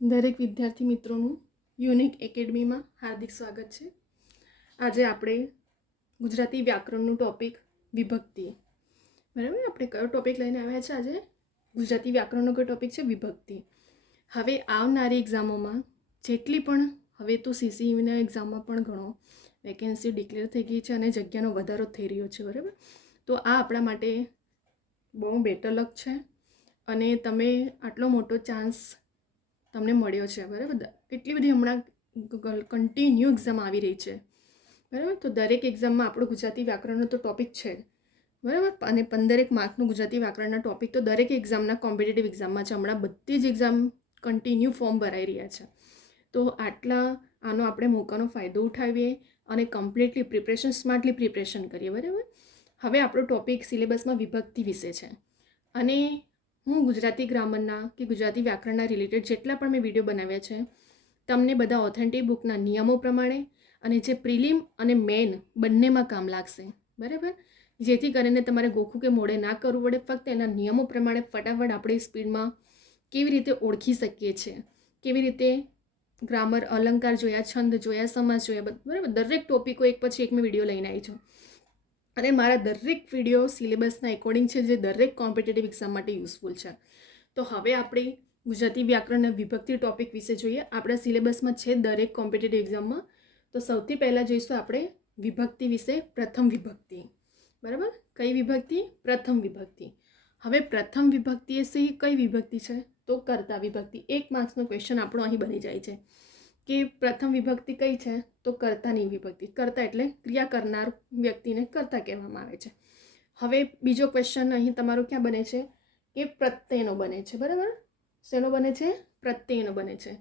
દરેક વિદ્યાર્થી મિત્રોનું યુનિક એકેડમીમાં હાર્દિક સ્વાગત છે. આજે આપણે ગુજરાતી વ્યાકરણનું ટોપિક વિભક્તિ, બરાબર. આપણે કયો ટોપિક લઈને આવ્યા છે આજે? ગુજરાતી વ્યાકરણનો કયો ટોપિક છે? વિભક્તિ. હવે આવનારી એક્ઝામોમાં જેટલી પણ, હવે તો સીસીઈના એક્ઝામમાં પણ ઘણો વેકેન્સી ડિક્લેર થઈ ગઈ છે અને જગ્યાનો વધારો થઈ રહ્યો છે, બરાબર. તો આ આપણા માટે બહુ બેટર લક છે અને તમે આટલો મોટો ચાન્સ તમને મળ્યો છે, બરાબર. કેટલી બધી હમણાં કન્ટિન્યુ એક્ઝામ આવી રહી છે, બરાબર. તો દરેક એક્ઝામમાં આપણો ગુજરાતી વ્યાકરણનો તો ટોપિક છે, બરાબર. અને 15 માર્કનું ગુજરાતી વ્યાકરણના ટોપિક તો દરેક એક્ઝામના કોમ્પિટિટિવ એક્ઝામમાં છે. હમણાં બધી જ એક્ઝામ કન્ટિન્યુ ફોર્મ ભરાઈ રહ્યા છે. તો આનો આપણે મોકાનો ફાયદો ઉઠાવીએ અને કમ્પ્લીટલી પ્રિપરેશન, સ્માર્ટલી પ્રિપરેશન કરીએ, બરાબર. હવે આપણો ટોપિક સિલેબસમાં વિભક્તિ વિશે છે અને હું ગુજરાતી ગ્રામરના કે ગુજરાતી વ્યાકરણના રિલેટેડ જેટલા પણ મેં વિડીયો બનાવ્યા છે તમને બધા ઓથેન્ટિક બુકના નિયમો પ્રમાણે અને જે પ્રિલિમ અને મેઇન બંનેમાં કામ લાગશે, બરાબર. જેથી કરીને તમારે ગોખું કે મોડે ના કરવું પડે. ફક્ત એના નિયમો પ્રમાણે ફટાફટ આપણે સ્પીડમાં કેવી રીતે ઓળખી શકીએ છીએ, કેવી રીતે ગ્રામર, અલંકાર જોયા, છંદ જોયા, સમાસ જોયા, બરાબર. દરેક ટોપિકો એક પછી એક મેં વિડીયો લઈને આવી છું અને મારા દરેક વિડીયો સિલેબસના એકોર્ડિંગ છે, જે દરેક કોમ્પિટિટિવ એક્ઝામ માટે યુઝફુલ છે. તો હવે આપણે ગુજરાતી વ્યાકરણ વિભક્તિ ટોપિક વિશે જોઈએ. આપણા સિલેબસમાં છે દરેક કોમ્પિટિટિવ એક્ઝામમાં. તો સૌથી પહેલાં જોઈશું આપણે વિભક્તિ વિશે. પ્રથમ વિભક્તિ, બરાબર. કઈ વિભક્તિ? પ્રથમ વિભક્તિ. હવે પ્રથમ વિભક્તિ એ કઈ વિભક્તિ છે? તો કર્તા વિભક્તિ. 1 માર્ક્સનો ક્વેશ્ચન આપણો અહીં બની જાય છે કે પ્રથમ વિભક્તિ કઈ છે? તો કર્તાની વિભક્તિ. કર્તા એટલે ક્રિયા કરનાર વ્યક્તિને કર્તા કહેવામાં આવે છે. હવે બીજો ક્વેશ્ચન અહીં તમારો ક્યાં બને છે? કે પ્રત્યયનો બને છે, બરાબર. શેનો બને છે? પ્રત્યયનો બને છે.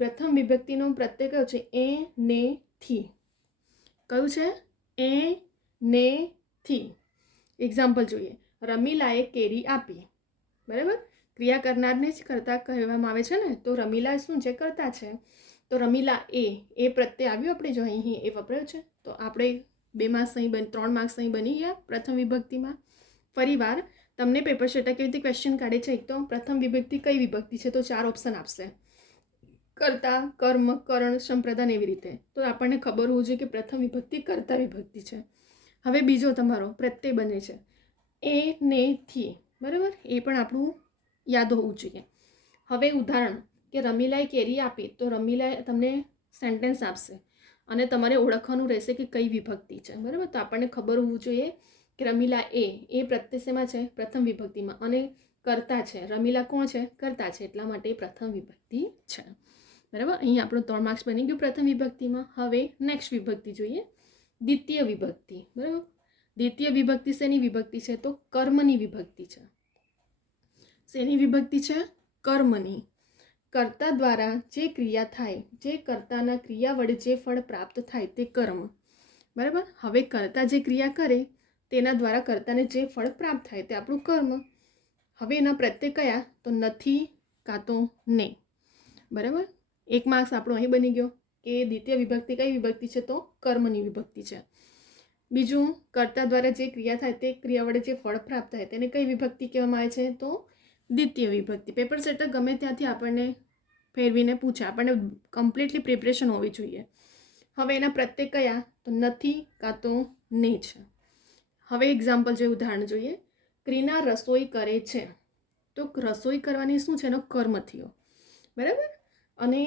પ્રથમ વિભક્તિનો પ્રત્યય કયો છે? એ, ને, થી. કયું છે? એ, ને, થી. એક્ઝામ્પલ જોઈએ. રમીલાએ કેરી આપી, બરાબર. ક્રિયા કરનારને જ કર્તા કહેવામાં આવે છે ને. તો રમીલા શું છે? કર્તા છે. તો રમીલા એ પ્રત્યય આવ્યું આપણે જો અહીં એ વપરાયો છે. તો આપણે 2 માર્ક્સ અહીં 3 માર્ક્સ અહીં બની ગયા પ્રથમ વિભક્તિમાં. ફરીવાર તમને પેપર સેટર કેવી રીતે ક્વેશ્ચન કાઢે છે? એક તો પ્રથમ વિભક્તિ કઈ વિભક્તિ છે? તો 4 ઓપ્શન આપશે: કર્તા, કર્મ, કરણ, સંપ્રદાન, એવી રીતે. તો આપણને ખબર હોવું જોઈએ કે પ્રથમ વિભક્તિ કર્તા વિભક્તિ છે. હવે બીજો તમારો પ્રત્યય બને છે એ, ને, થી, બરાબર. એ પણ આપણું યાદ હોવું જોઈએ. હવે ઉદાહરણ કે રમીલાએ કેરી આપી, તો રમીલાએ તમને સેન્ટેન્સ આપશે અને તમારે ઓળખવાનું રહેશે કે કઈ વિભક્તિ છે, બરાબર. તો આપણને ખબર હોવું જોઈએ કે રમીલા એ પ્રત્યય શેમાં છે? પ્રથમ વિભક્તિમાં. અને કર્તા છે. રમીલા કોણ છે? કર્તા છે. એટલા માટે પ્રથમ વિભક્તિ છે, બરાબર. અહીં આપણું 3 માર્ક્સ બની ગયું પ્રથમ વિભક્તિમાં. હવે નેક્સ્ટ વિભક્તિ જોઈએ, દ્વિતીય વિભક્તિ, બરાબર. દ્વિતીય વિભક્તિ શેની વિભક્તિ છે? તો કર્મની વિભક્તિ છે. શેની વિભક્તિ છે? કર્મની. કર્તા દ્વારા જે ક્રિયા થાય, જે કર્તાના ક્રિયા વડે જે ફળ પ્રાપ્ત થાય તે કર્મ, બરાબર. હવે કર્તા જે ક્રિયા કરે તેના દ્વારા કર્તાને જે ફળ પ્રાપ્ત થાય તે આપણું કર્મ. હવે એના પ્રત્યય કયા? તો નથી, કાં તો ને, બરાબર. 1 માર્ક્સ આપણો અહીં બની ગયો કે દ્વિતીય વિભક્તિ કઈ વિભક્તિ છે? તો કર્મની વિભક્તિ છે. બીજું, કર્તા દ્વારા જે ક્રિયા થાય તે ક્રિયા વડે જે ફળ પ્રાપ્ત થાય તેને કઈ વિભક્તિ કહેવામાં આવે છે? તો દ્વિતીય વિભક્તિ. પેપર સેટર ગમે ત્યાંથી આપણને ફેરવીને પૂછે, આપણને કમ્પ્લીટલી પ્રિપરેશન હોવી જોઈએ. હવે એના પ્રત્યય કયા? તો નથી, કાં તો ને છે. હવે એક્ઝામ્પલ જોઈએ, ઉદાહરણ જોઈએ. ક્રિના રસોઈ કરે છે. તો રસોઈ કરવાની શું છે? એનો કર્મ થયો, બરાબર. અને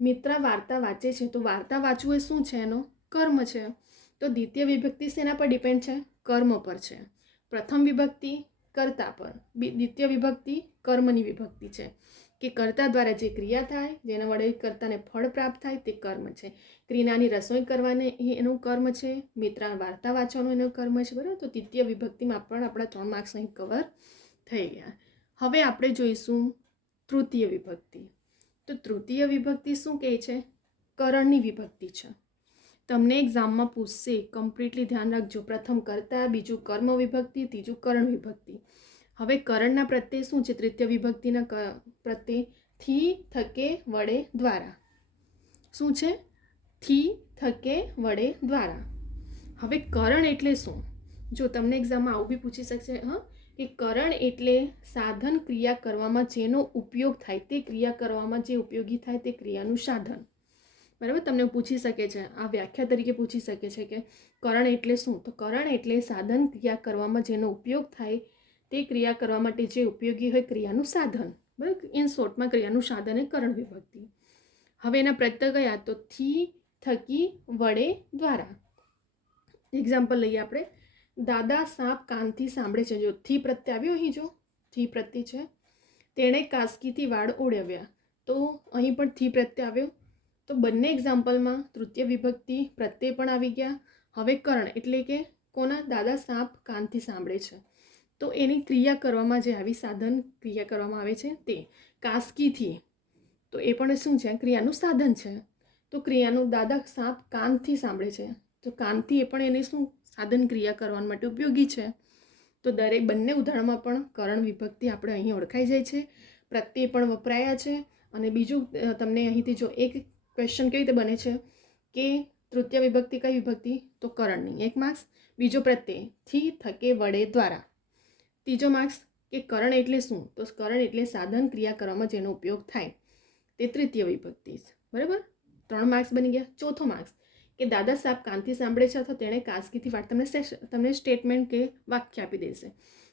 મિત્રા વાર્તા વાંચે છે. તો વાર્તા વાંચવું એ શું છે? એનો કર્મ છે. તો દ્વિતીય વિભક્તિ શેના પર ડિપેન્ડ છે? કર્મ પર છે. પ્રથમ વિભક્તિ કર્તા પર, દ્વિતીય વિભક્તિ કર્મની વિભક્તિ છે કે કર્તા દ્વારા જે ક્રિયા થાય, જેના વડે કર્તાને ફળ પ્રાપ્ત થાય તે કર્મ છે. ક્રિનાની રસોઈ કરવાને એનું કર્મ છે. મિત્રા વાર્તા વાંચવાનું એનું કર્મ છે, બરાબર. તો દ્વિતીય વિભક્તિમાં પણ આપણા 3 માર્ક્સ અહીં કવર થઈ ગયા. હવે આપણે જોઈશું તૃતીય વિભક્તિ. તો તૃતીય વિભક્તિ શું કહે છે? કરણની વિભક્તિ છે. તમને એક્ઝામમાં પૂછશે, કમ્પ્લીટલી ધ્યાન રાખજો. પ્રથમ કર્તા, બીજું કર્મ વિભક્તિ, ત્રીજું કરણ વિભક્તિ. હવે કરણના પ્રત્યય શું છે? તૃતીય વિભક્તિના પ્રત્યય થી, થકે, વડે, દ્વારા. શું છે? થી, થકે, વડે, દ્વારા. હવે કરણ એટલે શું? જો તમને એક્ઝામમાં આવું બી પૂછી શકશે, હા, કે કરણ એટલે સાધન ક્રિયા કરવામાં જેનો ઉપયોગ થાય, તે ક્રિયા કરવામાં જે ઉપયોગી થાય તે ક્રિયાનું સાધન. બરાબર, તમને પૂછી શકે છે, આ વ્યાખ્યા તરીકે પૂછી શકે છે કે કરણ એટલે શું? તો કરણ એટલે સાધન ક્રિયા કરવામાં જેનો ઉપયોગ થાય, તે ક્રિયા કરવા માટે જે ઉપયોગી હોય ક્રિયાનું સાધન. બરાબર, ઇન શોર્ટમાં ક્રિયાનું સાધન એ કરણ વિભક્તિ. હવે એના પ્રત્યય કયા? તો થી, થકી, વડે, દ્વારા. એક્ઝામ્પલ લઈએ આપણે. દાદા સાપ કાનથી સાંભળે છે. જો થી પ્રત્યય આવ્યો અહીં, જો થી પ્રત્યય છે. તેણે કાસકીથી વાળ ઓળવ્યા, તો અહીં પણ થી પ્રત્યય આવ્યો. તો બંને એક્ઝામ્પલમાં તૃતીય વિભક્તિ પ્રત્યય પણ આવી ગયા. હવે કરણ એટલે કે કોના? દાદા સાપ કાનથી સાંભળે છે, તો એની ક્રિયા કરવામાં જે આવી સાધન ક્રિયા કરવામાં આવે છે તે કાસકીથી, તો એ પણ શું છે? ક્રિયાનું સાધન છે. તો ક્રિયાનું દાદા સાપ કાનથી સાંભળે છે, તો કાનથી એ પણ એને શું? સાધન ક્રિયા કરવા માટે ઉપયોગી છે. તો દરેક બંને ઉદાહરણમાં પણ કરણ વિભક્તિ આપણે અહીં ઓળખાઈ જાય છે. પ્રત્યય પણ વપરાયા છે. અને બીજું તમને અહીંથી જો એક ક્વેશ્ચન કેવી રીતે બને છે કે તૃતીય વિભક્તિ કઈ વિભક્તિ? તો કરણની, 1 માર્ક્સ. બીજો પ્રત્યય થી, થકે, વડે, દ્વારા. ત્રીજો માર્ક્સ કે કરણ એટલે શું? તો કરણ એટલે સાધન ક્રિયા કરવામાં જેનો ઉપયોગ થાય, તે તૃતીય વિભક્તિ. બરાબર, 3 માર્ક્સ બની ગયા. ચોથો માર્ક્સ કે દાદા સાહેબ કાનથી સાંભળે છે અથવા તેણે કાસકીથી વાળ. તમને સ્ટેટમેન્ટ કે વાક્ય આપી દેશે,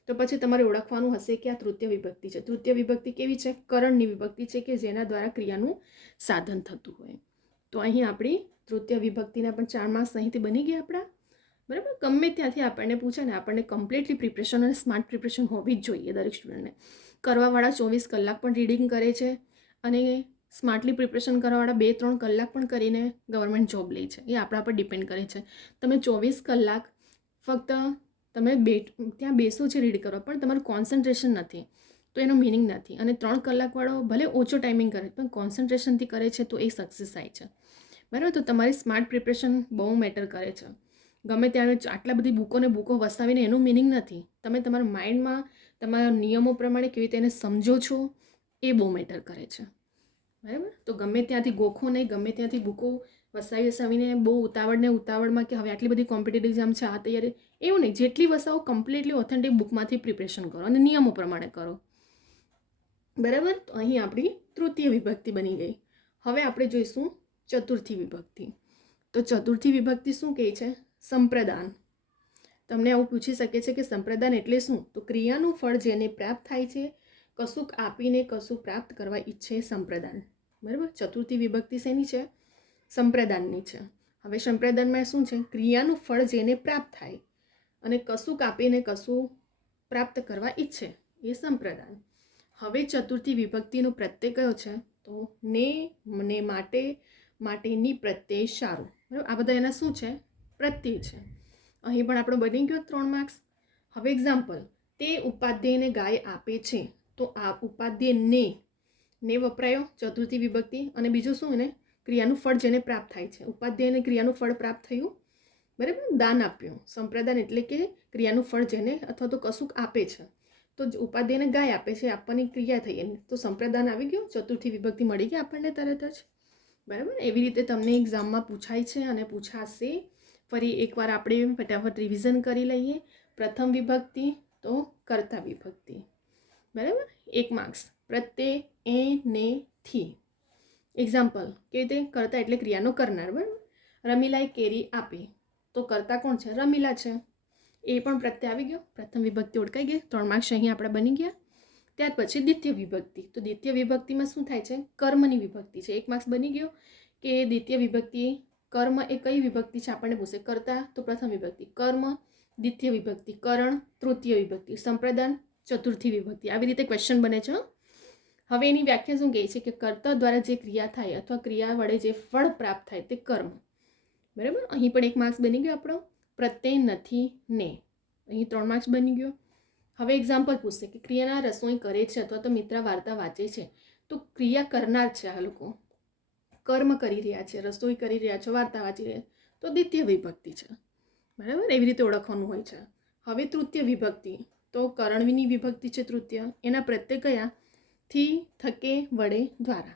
તો પછી તમારે ઓળખવાનું હશે કે આ તૃતીય વિભક્તિ છે. તૃતીય વિભક્તિ કેવી છે? કરણની વિભક્તિ છે કે જેના દ્વારા ક્રિયાનું સાધન થતું હોય. તો અહીં આપણી તૃતીય વિભક્તિના પણ 4 માર્ક્સ અહીંથી બની ગયા આપણા. બરાબર, ગમે ત્યાંથી આપણને પૂછે ને, આપણને કમ્પ્લીટલી પ્રિપરેશન અને સ્માર્ટ પ્રિપરેશન હોવી જ જોઈએ દરેક સ્ટુડન્ટને. કરવાવાળા 24 કલાક પણ રીડિંગ કરે છે અને સ્માર્ટલી પ્રિપરેશન કરવાવાળા 2-3 કલાક પણ કરીને ગવર્મેન્ટ જોબ લે છે. એ આપણા પર ડિપેન્ડ કરે છે. તમે 24 કલાક ફક્ત તમે ત્યાં બેસો છે રીડ કરવા, પણ તમારું કોન્સન્ટ્રેશન નથી, તો એનો મિનિંગ નથી. અને 3 કલાકવાળો ભલે ઓછો ટાઈમિંગ કરે પણ કોન્સન્ટ્રેશનથી કરે છે તો એ સક્સેસ થાય છે. બરાબર, તો તમારી સ્માર્ટ પ્રિપરેશન બહુ મેટર કરે છે. ગમે ત્યારે આટલા બધી બુકો વસાવીને એનું મિનિંગ નથી. તમે તમારા માઇન્ડમાં તમારા નિયમો પ્રમાણે કેવી રીતે એને સમજો છો એ બહુ મેટર કરે છે. બરાબર, તો ગમે ત્યાંથી ગોખો નહીં, ગમે ત્યાંથી બુકો વસાવીને બહુ ઉતાવળમાં કે હવે આટલી બધી કોમ્પિટિટિવ એક્ઝામ છે, આ તૈયારી, એવું નહીં. જેટલી વસાવો કમ્પ્લીટલી ઓથેન્ટિક બુકમાંથી પ્રિપરેશન કરો અને નિયમો પ્રમાણે કરો. બરાબર, તો અહીં આપણી તૃતીય વિભક્તિ બની ગઈ. હવે આપણે જોઈશું ચતુર્થી વિભક્તિ. તો ચતુર્થી વિભક્તિ શું કહે છે? સંપ્રદાન. તમને આવું પૂછી શકે છે કે સંપ્રદાન એટલે શું? તો ક્રિયાનું ફળ જેને પ્રાપ્ત થાય છે, કશુંક આપીને કશું પ્રાપ્ત કરવા ઈચ્છે, સંપ્રદાન. બરાબર, ચતુર્થી વિભક્તિ શેની છે? સંપ્રદાનની છે. હવે સંપ્રદાનમાં શું છે? ક્રિયાનું ફળ જેને પ્રાપ્ત થાય અને કશુંક આપીને કશું પ્રાપ્ત કરવા ઈચ્છે, એ સંપ્રદાન. હવે ચતુર્થી વિભક્તિનો પ્રત્યય કયો છે? તો ને, માટે, માટેની પ્રત્યય સારું. બરાબર, આ બધા એના શું છે? પ્રત્યય છે. અહીં પણ આપણો બની ગયો 3 માર્ક્સ. હવે એક્ઝામ્પલ, તે ઉપાધ્યાયને ગાય આપે છે, તો આ ઉપાધ્યાય ને વપરાયો ચતુર્થી વિભક્તિ. અને બીજું શું? એને ક્રિયાનું ફળ જેને પ્રાપ્ત થાય છે. ઉપાધ્યાયને ક્રિયાનું ફળ પ્રાપ્ત થયું. બરાબર, દાન આપ્યું. સંપ્રદાન એટલે કે ક્રિયાનું ફળ જેને અથવા તો કશુંક આપે છે. તો ઉપાધ્યાયને ગાય આપે છે, આપવાની ક્રિયા થઈ એની, તો સંપ્રદાન આવી ગયો. ચતુર્થી વિભક્તિ મળી ગઈ આપણને તરત જ. બરાબર, એવી રીતે તમને એક્ઝામમાં પૂછાય છે અને પૂછાશે. ફરી એકવાર આપણે ફટાફટ રિવિઝન કરી લઈએ. પ્રથમ વિભક્તિ તો કર્તા વિભક્તિ. બરાબર, 1 માર્ક્સ. પ્રત્યય એ, ને, થી. એક્ઝામ્પલ કેવી રીતે? કર્તા એટલે ક્રિયાનો કરનાર. બરાબર, રમીલાએ કેરી આપી, તો કર્તા કોણ છે? રમીલા છે. એ પણ પ્રત્યય આવી ગયો. પ્રથમ વિભક્તિ ઓળખાઈ ગઈ. 3 માર્ક્સ અહીં આપણે બની ગયા. ત્યાર પછી દ્વિતીય વિભક્તિ. તો દ્વિતીય વિભક્તિમાં શું થાય છે? કર્મની વિભક્તિ છે. 1 માર્ક્સ બની ગયો કે દ્વિતીય વિભક્તિ કર્મ એ કઈ વિભક્તિ છે આપણને પૂછે. કર્તા તો પ્રથમ વિભક્તિ, કર્મ દ્વિતીય વિભક્તિ, કરણ તૃતીય વિભક્તિ, સંપ્રદાન ચતુર્થી વિભક્તિ. આવી રીતે ક્વેશ્ચન બને છે. હવે એની વ્યાખ્યા શું કહે છે કે કર્તા દ્વારા જે ક્રિયા થાય અથવા ક્રિયા વડે જે ફળ પ્રાપ્ત થાય તે કર્મ. બરાબર, અહીં પણ 1 માર્ક્સ બની ગયો આપણો. પ્રત્યય નથી, ને. અહીં 3 માર્ક્સ બની ગયો. હવે એક્ઝામ્પલ પૂછશે કે ક્રિયાના રસોઈ કરે છે અથવા તો મિત્ર વાર્તા વાંચે છે, તો ક્રિયા કરનાર છે આ લોકો, કર્મ કરી રહ્યા છે, રસોઈ કરી રહ્યા છે, વાર્તા વાંચી રહ્યા, તો દ્વિતીય વિભક્તિ છે. બરાબર, એવી રીતે ઓળખવાનું હોય છે. હવે તૃતીય વિભક્તિ તો કરણની વિભક્તિ છે તૃતીય. એના પ્રત્યય કયા? થી, થકે, વડે, દ્વારા.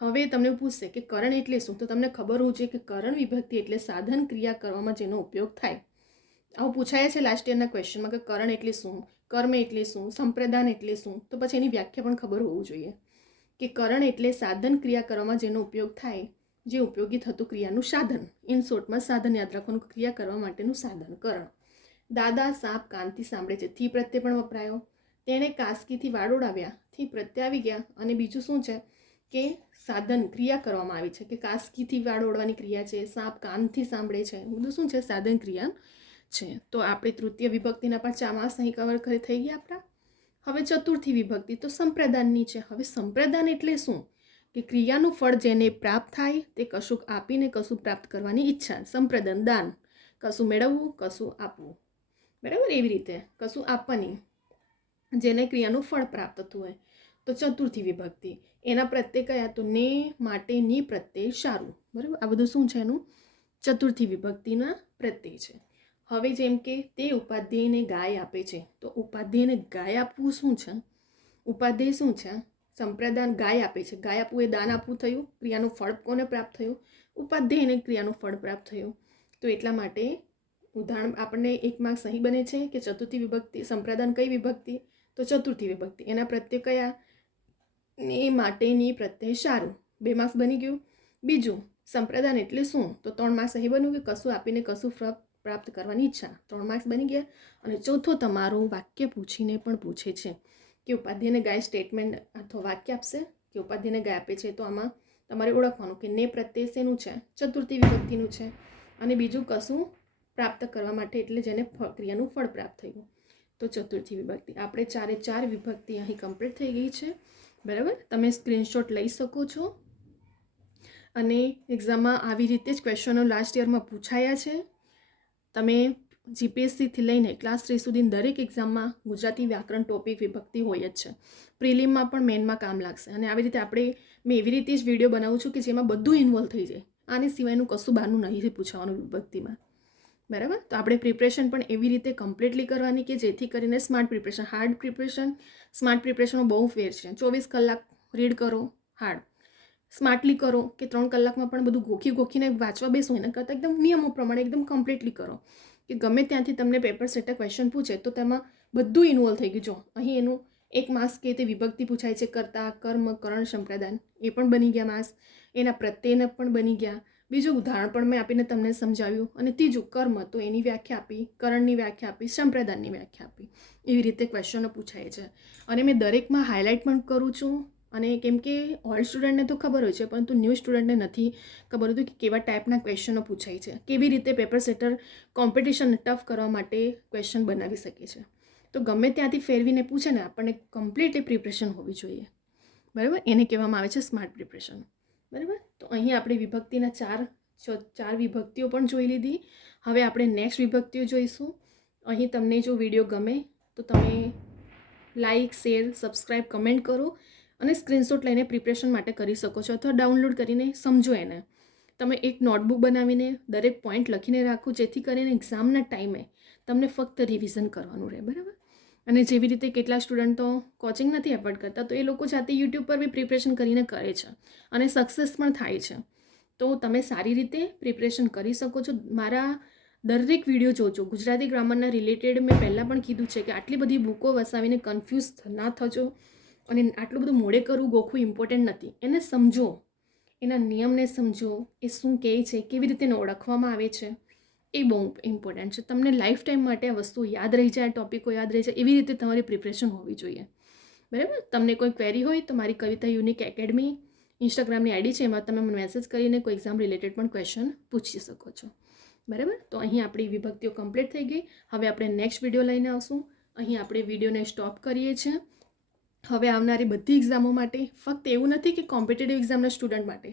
હવે તમને પૂછશે કે કરણ એટલે શું? તો તમને ખબર હોવું જોઈએ કે કરણ વિભક્તિ એટલે સાધન ક્રિયા કરવામાં જેનો ઉપયોગ થાય. આવું પૂછાય છે લાસ્ટ યરના ક્વેશ્ચનમાં કે કરણ એટલે શું, કર્મ એટલે શું, સંપ્રદાન એટલે શું. તો પછી એની વ્યાખ્યા પણ ખબર હોવું જોઈએ કે કરણ એટલે સાધન ક્રિયા કરવામાં જેનો ઉપયોગ થાય, જે ઉપયોગી થતું ક્રિયાનું સાધન. ઇન શોર્ટમાં સાધન યાદ રાખવાનું, ક્રિયા કરવા માટેનું સાધન કરણ. દાદા સાપ કાનથી સાંભળે છે, થી પ્રત્યે પણ વપરાયો. તેણે કાસકીથી વાળ ઉડાવ્યા, થી પ્રત્યે આવી ગયા. અને બીજું શું છે કે સાધન ક્રિયા કરવામાં આવી છે, કે કાસકીથી વાળ ઓળવાની ક્રિયા છે, સાપ કાનથી સાંભળે છે, બધું શું છે સાધન ક્રિયા છે. તો આપણે તૃતીય વિભક્તિના પણ ચામાસ અહીં કવર થઈ ગયા આપણા. હવે ચતુર્થી વિભક્તિ તો સંપ્રદાનની છે. હવે સંપ્રદાન એટલે શું કે ક્રિયાનું ફળ જેને પ્રાપ્ત થાય તે કશુંક આપીને કશું પ્રાપ્ત કરવાની ઈચ્છા. સંપ્રદાન દાન, કશું મેળવવું કશું આપવું, બરાબર. એવી રીતે કશું આપવાની જેને ક્રિયાનું ફળ પ્રાપ્ત થતું હોય. તો ચતુર્થી વિભક્તિ એના પ્રત્યે કયા તો ને માટે ની પ્રત્યે સારું, બરાબર. આ બધું શું છે એનું ચતુર્થી વિભક્તિના પ્રત્યય છે. હવે જેમ કે તે ઉપાધ્યાયને ગાય આપે છે, તો ઉપાધ્યાયને ગાય આપવું શું છે, ઉપાધ્યાય શું છે, સંપ્રદાન ગાય આપે છે. ગાય આપવું એ દાન આપવું થયું. ક્રિયાનું ફળ કોને પ્રાપ્ત થયું, ઉપાધ્યાયને ક્રિયાનું ફળ પ્રાપ્ત થયું. તો એટલા માટે ઉદાહરણ આપણને એક માર્ક્સ અહીં બને છે કે ચતુર્થી વિભક્તિ સંપ્રદાન કઈ વિભક્તિ, તો ચતુર્થી વિભક્તિ. એના પ્રત્યે કયા ને માટેની પ્રત્યય સારું, 2 માર્ક્સ બની ગયું. બીજું સંપ્રદાન એટલે શું, તો 3 માર્ક્સ અહીં બન્યું કે કશું આપીને કશું પ્રાપ્ત કરવાની ઈચ્છા, 3 માર્ક્સ બની ગયા. અને ચોથો તમારું વાક્ય પૂછીને પણ પૂછે છે કે ઉપાધ્યાયને ગાય સ્ટેટમેન્ટ અથવા વાક્ય આપશે કે ઉપાધ્યાયને ગાય આપે છે. તો આમાં તમારે ઓળખવાનું કે ને પ્રત્યય શેનું છે, ચતુર્થી વિભક્તિનું છે. અને બીજું કશું પ્રાપ્ત કરવા માટે એટલે જેને ક્રિયાનું ફળ પ્રાપ્ત થયું, તો ચતુર્થી વિભક્તિ. આપણે 4 વિભક્તિ અહીં કમ્પ્લીટ થઈ ગઈ છે, બરાબર. તમે સ્ક્રીનશોટ લઈ શકો છો. અને એક્ઝામમાં આવી રીતે જ ક્વેશ્ચનો લાસ્ટ યરમાં પૂછાયા છે. તમે જીપીએસસીથી લઈને ક્લાસ 3 સુધી દરેક એક્ઝામમાં ગુજરાતી વ્યાકરણ ટોપિક વિભક્તિ હોય જ છે. પ્રિલિમમાં પણ મેનમાં કામ લાગશે. અને આવી રીતે મેં એવી રીતે જ વિડીયો બનાવું છું કે જેમાં બધું ઇન્વોલ્વ થઈ જાય. આની સિવાયનું કશું બહારનું નહીં પૂછવાનું વિભક્તિમાં, બરાબર. તો આપણે પ્રિપરેશન પણ એવી રીતે કમ્પ્લીટલી કરવાની કે જેથી કરીને smart preparation, hard preparation smart પ્રિપરેશનનો બહુ ફેર છે. 24 કલાક રીડ કરો હાર્ડ, સ્માર્ટલી કરો કે 3 કલાકમાં પણ બધું ગોખીને વાંચવા બેસો. એના કરતાં એકદમ નિયમો પ્રમાણે એકદમ કમ્પ્લીટલી કરો કે ગમે ત્યાંથી તમને પેપર સેટર ક્વેશ્ચન પૂછે તો તેમાં બધું ઇન્વોલ્વ થઈ ગયું. જો અહીં એનું 1 માર્ક્સ કે તે વિભક્તિ પૂછાય છે, કર્તા કર્મ કરણ સંપ્રદાન, એ પણ બની ગયા માર્ક્સ. એના પ્રત્યેને પણ બની ગયા. બીજું ઉદાહરણ પણ મેં આપીને તમને સમજાવ્યું. અને ત્રીજું કર્મ, તો એની વ્યાખ્યા આપી, કરણની વ્યાખ્યા આપી, સંપ્રદાનની વ્યાખ્યા આપી. એવી રીતે ક્વેશ્ચનો પૂછાય છે. અને મેં દરેકમાં હાઇલાઇટ પણ કરું છું. અને કેમ કે ઓલ્ડ સ્ટુડન્ટને તો ખબર હોય છે, પરંતુ ન્યૂ સ્ટુડન્ટને નથી ખબર હોતું કે કેવા ટાઈપના ક્વેશ્ચનો પૂછાય છે, કેવી રીતે પેપર સેટર કોમ્પિટિશન ટફ કરવા માટે ક્વેશ્ચન બનાવી શકે છે. તો ગમે ત્યાંથી ફેરવીને પૂછે ને, આપણને કમ્પ્લીટલી પ્રિપરેશન હોવી જોઈએ, બરાબર. એને કહેવામાં આવે છે સ્માર્ટ પ્રિપરેશન, બરાબર. તો અહીં આપણે વિભક્તિના 4 વિભક્તિઓ પણ જોઈ લીધી. હવે આપણે નેક્સ્ટ વિભક્તિઓ જોઈશું. અહીં તમને જો વિડીયો ગમે તો તમે લાઇક, શેર, સબસ્ક્રાઈબ, કમેન્ટ કરો. અને સ્ક્રીનશોટ લઈને પ્રિપરેશન માટે કરી શકો છો, અથવા ડાઉનલોડ કરીને સમજો એને. તમે એક નોટબુક બનાવીને દરેક પોઈન્ટ લખીને રાખો, જેથી કરીને એક્ઝામના ટાઈમે તમને ફક્ત રિવિઝન કરવાનું રહે, બરાબર. અને જેવી રીતે કેટલા સ્ટુડન્ટો કોચિંગ નથી એફોર્ડ કરતા, તો એ લોકો જાતે યુટ્યુબ પર બી પ્રિપરેશન કરીને કરે છે અને સક્સેસ પણ થાય છે. તો તમે સારી રીતે પ્રિપરેશન કરી શકો છો. મારા દરેક વિડીયો જોજો. ગુજરાતી ગ્રામરના રિલેટેડ મેં પહેલાં પણ કીધું છે કે આટલી બધી બુકો વસાવીને કન્ફ્યુઝ ના થજો. અને આટલું બધું મોડે કરવું ગોખવું ઇમ્પોર્ટન્ટ નથી. એને સમજો, એના નિયમને સમજો, એ શું કહે છે, કેવી રીતે એને ઓળખવામાં આવે છે, એ બહુ ઇમ્પોર્ટન્ટ છે. તમને લાઈફ ટાઈમ માટે આ વસ્તુ યાદ રહી જાય, ટોપિકો યાદ રહી જાય, એવી રીતે તમારી પ્રિપરેશન હોવી જોઈએ, બરાબર. તમને કોઈ ક્વેરી હોય તો મારી કવિતા યુનિક એકેડમી ઇન્સ્ટાગ્રામની આઈડી છે, એમાં તમે મને મેસેજ કરીને કોઈ એક્ઝામ રિલેટેડ પણ ક્વેશ્ચન પૂછી શકો છો, બરાબર. તો અહીં આપણી વિભક્તિઓ કમ્પ્લીટ થઈ ગઈ. હવે આપણે નેક્સ્ટ વિડીયો લઈને આવશું. અહીં આપણે વિડીયોને સ્ટોપ કરીએ છીએ. હવે આવનારી બધી એક્ઝામો માટે, ફક્ત એવું નથી કે કોમ્પિટેટિવ એક્ઝામના સ્ટુડન્ટ માટે,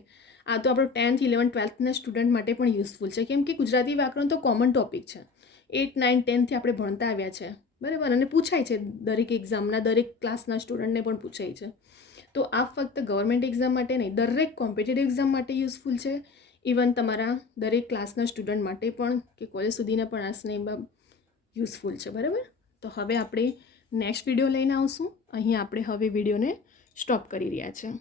આ તો આપણો 10th, 11th, 12thના સ્ટુડન્ટ માટે પણ યુઝફુલ છે. કેમ કે ગુજરાતી વ્યાકરણ તો કોમન ટોપિક છે. 8, 9, 10થી આપણે ભણતા આવ્યા છે, બરાબર. અને પૂછાય છે દરેક એક્ઝામના, દરેક ક્લાસના સ્ટુડન્ટને પણ પૂછાય છે. તો આ ફક્ત ગવર્મેન્ટ એક્ઝામ માટે નહીં, દરેક કોમ્પિટેટિવ એક્ઝામ માટે યુઝફુલ છે. ઇવન તમારા દરેક ક્લાસના સ્ટુડન્ટ માટે પણ, કે કોલેજ સુધીના પણ આ સ્નેહ યુઝફુલ છે, બરાબર. તો હવે આપણે નેક્સ્ટ વિડીયો લઈને આવશું. અહીં આપણે હવે વિડીયોને સ્ટોપ કરી રહ્યા છીએ.